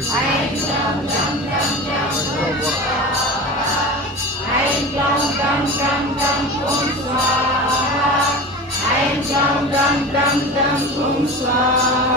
சரி ஐம் க்ளௌம் டம் டம் டம் ஓம் ஸ்வாஹா ஐம் க்ளௌம் டம் டம் டம் ஓம் ஸ்வாஹா ஐம் க்ளௌம் டம் டம் டம் ஓம் ஸ்வாஹா